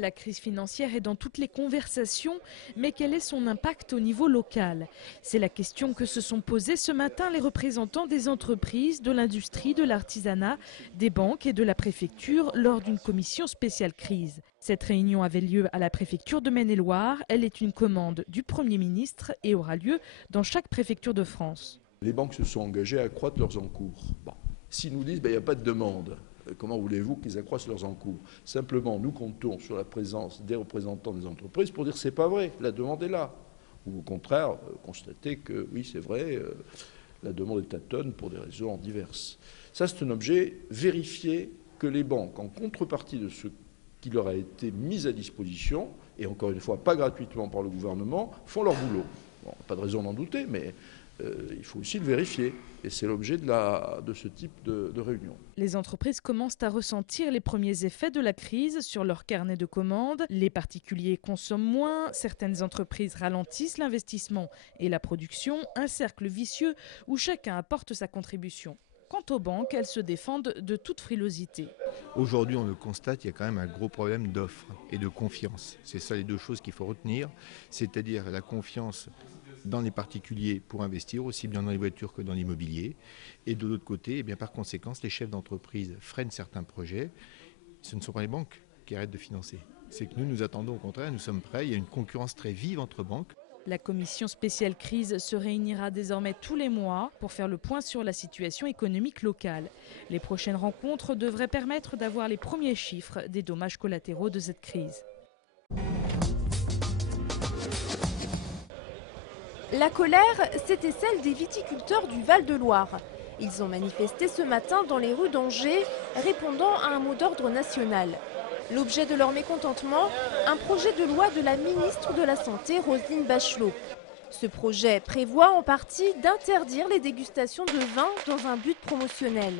La crise financière est dans toutes les conversations, mais quel est son impact au niveau local? C'est la question que se sont posées ce matin les représentants des entreprises, de l'industrie, de l'artisanat, des banques et de la préfecture lors d'une commission spéciale crise. Cette réunion avait lieu à la préfecture de Maine-et-Loire. Elle est une commande du Premier ministre et aura lieu dans chaque préfecture de France. Les banques se sont engagées à accroître leurs encours. Bon. S'ils nous disent qu'il n'y a pas de demande, comment voulez-vous qu'ils accroissent leurs encours? Simplement, nous comptons sur la présence des représentants des entreprises pour dire que ce n'est pas vrai, la demande est là. Ou au contraire, constater que oui, c'est vrai, la demande est tâtonne pour des raisons diverses. Ça, c'est un objet, vérifier que les banques, en contrepartie de ce qui leur a été mis à disposition, et encore une fois, pas gratuitement par le gouvernement, font leur boulot. Bon, pas de raison d'en douter, mais il faut aussi le vérifier. Et c'est l'objet de ce type de réunion. Les entreprises commencent à ressentir les premiers effets de la crise sur leur carnet de commandes. Les particuliers consomment moins, certaines entreprises ralentissent l'investissement et la production, un cercle vicieux où chacun apporte sa contribution. Quant aux banques, elles se défendent de toute frilosité. Aujourd'hui, on le constate, il y a quand même un gros problème d'offre et de confiance. C'est ça les deux choses qu'il faut retenir, c'est-à-dire la confiance dans les particuliers pour investir, aussi bien dans les voitures que dans l'immobilier. Et de l'autre côté, eh bien, par conséquent, les chefs d'entreprise freinent certains projets. Ce ne sont pas les banques qui arrêtent de financer. C'est que nous attendons au contraire, nous sommes prêts. Il y a une concurrence très vive entre banques. La commission spéciale crise se réunira désormais tous les mois pour faire le point sur la situation économique locale. Les prochaines rencontres devraient permettre d'avoir les premiers chiffres des dommages collatéraux de cette crise. La colère, c'était celle des viticulteurs du Val-de-Loire. Ils ont manifesté ce matin dans les rues d'Angers, répondant à un mot d'ordre national. L'objet de leur mécontentement, un projet de loi de la ministre de la Santé, Roselyne Bachelot. Ce projet prévoit en partie d'interdire les dégustations de vin dans un but promotionnel.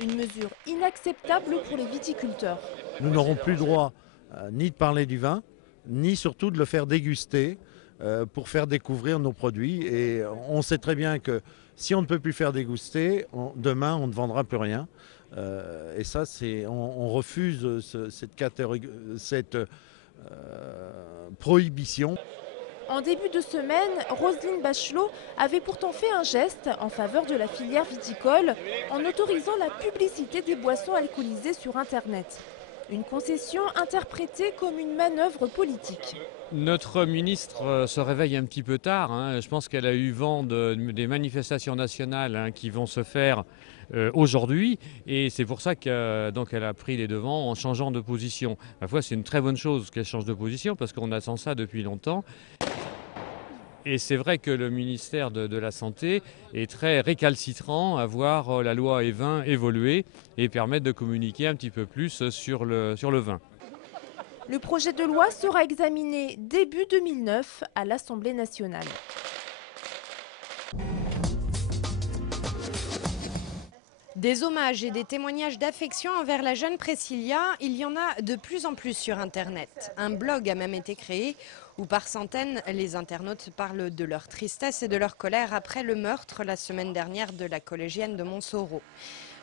Une mesure inacceptable pour les viticulteurs. Nous n'aurons plus le droit ni de parler du vin, ni surtout de le faire déguster pour faire découvrir nos produits. Et on sait très bien que si on ne peut plus faire déguster, demain on ne vendra plus rien. Et ça, on refuse cette prohibition. En début de semaine, Roselyne Bachelot avait pourtant fait un geste en faveur de la filière viticole en autorisant la publicité des boissons alcoolisées sur Internet. Une concession interprétée comme une manœuvre politique. Notre ministre se réveille un petit peu tard. Je pense qu'elle a eu vent des manifestations nationales qui vont se faire aujourd'hui. Et c'est pour ça qu'elle a pris les devants en changeant de position. À la fois, c'est une très bonne chose qu'elle change de position parce qu'on attend ça depuis longtemps. Et c'est vrai que le ministère de la Santé est très récalcitrant à voir la loi E20 évoluer et permettre de communiquer un petit peu plus sur le vin. Le projet de loi sera examiné début 2009 à l'Assemblée nationale. Des hommages et des témoignages d'affection envers la jeune Priscilla, il y en a de plus en plus sur Internet. Un blog a même été créé où par centaines, les internautes parlent de leur tristesse et de leur colère après le meurtre la semaine dernière de la collégienne de Montsoreau.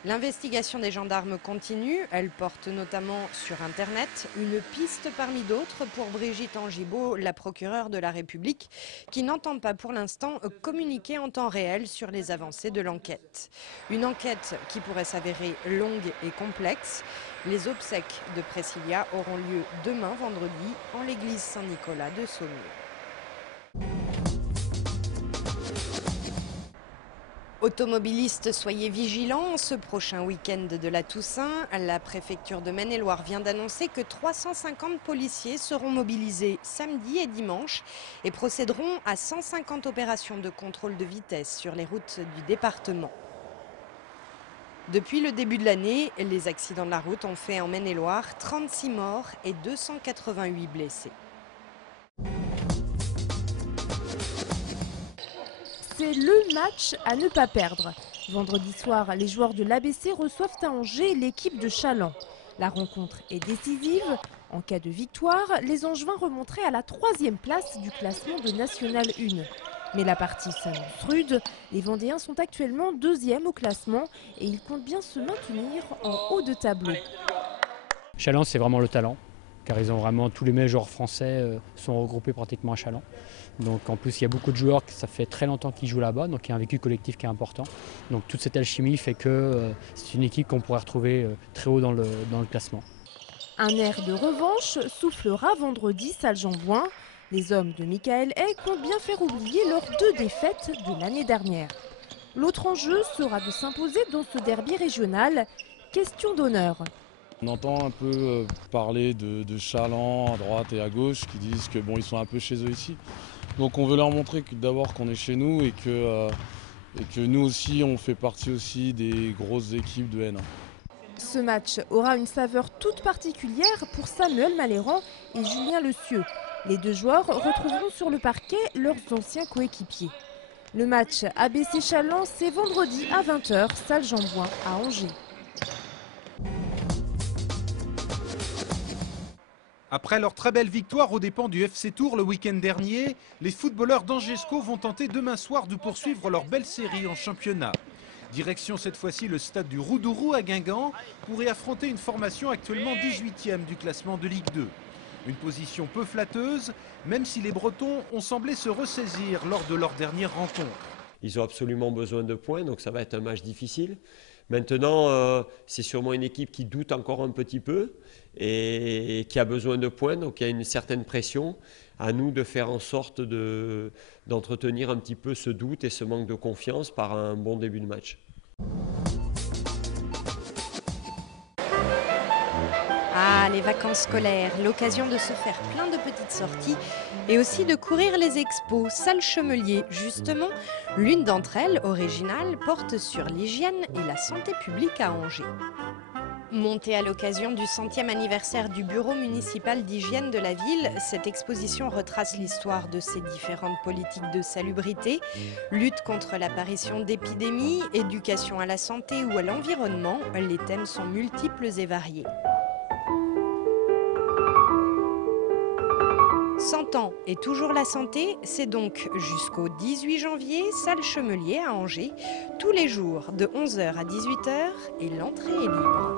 L'investigation des gendarmes continue, elle porte notamment sur Internet une piste parmi d'autres pour Brigitte Angibault, la procureure de la République, qui n'entend pas pour l'instant communiquer en temps réel sur les avancées de l'enquête. Une enquête qui pourrait s'avérer longue et complexe. Les obsèques de Priscilla auront lieu demain vendredi en l'église Saint-Nicolas de Saumur. Automobilistes, soyez vigilants. Ce prochain week-end de la Toussaint, la préfecture de Maine-et-Loire vient d'annoncer que 350 policiers seront mobilisés samedi et dimanche et procéderont à 150 opérations de contrôle de vitesse sur les routes du département. Depuis le début de l'année, les accidents de la route ont fait en Maine-et-Loire 36 morts et 288 blessés. C'est le match à ne pas perdre. Vendredi soir, les joueurs de l'ABC reçoivent à Angers l'équipe de Challans. La rencontre est décisive. En cas de victoire, les Angevins remonteraient à la 3e place du classement de National 1. Mais la partie s'annonce rude. Les Vendéens sont actuellement 2e au classement et ils comptent bien se maintenir en haut de tableau. Challans, c'est vraiment le talent. car ils ont vraiment tous les meilleurs joueurs français sont regroupés pratiquement à Châlons. Donc en plus il y a beaucoup de joueurs, ça fait très longtemps qu'ils jouent là-bas, donc il y a un vécu collectif qui est important. Donc toute cette alchimie fait que c'est une équipe qu'on pourrait retrouver très haut dans le classement. Un air de revanche soufflera vendredi salle Jean-Bouin. Les hommes de Michael Hay comptent bien faire oublier leurs 2 défaites de l'année dernière. L'autre enjeu sera de s'imposer dans ce derby régional. Question d'honneur. On entend un peu parler de Châlons à droite et à gauche qui disent que bon, ils sont un peu chez eux ici. Donc on veut leur montrer d'abord qu'on est chez nous et que nous aussi on fait partie aussi des grosses équipes de N1. Ce match aura une saveur toute particulière pour Samuel Maléran et Julien Le Cieux. Les 2 joueurs retrouveront sur le parquet leurs anciens coéquipiers. Le match ABC Châlons, c'est vendredi à 20h, salle Jean-Bouin à Angers. Après leur très belle victoire aux dépens du FC Tours le week-end dernier, les footballeurs d'Angesco vont tenter demain soir de poursuivre leur belle série en championnat. Direction cette fois-ci le stade du Roudourou à Guingamp pour y affronter une formation actuellement 18e du classement de Ligue 2. Une position peu flatteuse, même si les Bretons ont semblé se ressaisir lors de leur dernière rencontre. Ils ont absolument besoin de points, donc ça va être un match difficile. Maintenant, c'est sûrement une équipe qui doute encore un petit peu et qui a besoin de points, donc il y a une certaine pression. À nous de faire en sorte d'entretenir un petit peu ce doute et ce manque de confiance par un bon début de match. Ah, les vacances scolaires, l'occasion de se faire plein de petites sorties et aussi de courir les expos Salle Chemelier. Justement, l'une d'entre elles, originale, porte sur l'hygiène et la santé publique à Angers. Montée à l'occasion du 100e anniversaire du bureau municipal d'hygiène de la ville, cette exposition retrace l'histoire de ces différentes politiques de salubrité, lutte contre l'apparition d'épidémies, éducation à la santé ou à l'environnement. Les thèmes sont multiples et variés. 100 ans et toujours la santé, c'est donc jusqu'au 18 janvier, salle Chemelier à Angers, tous les jours de 11h à 18h et l'entrée est libre.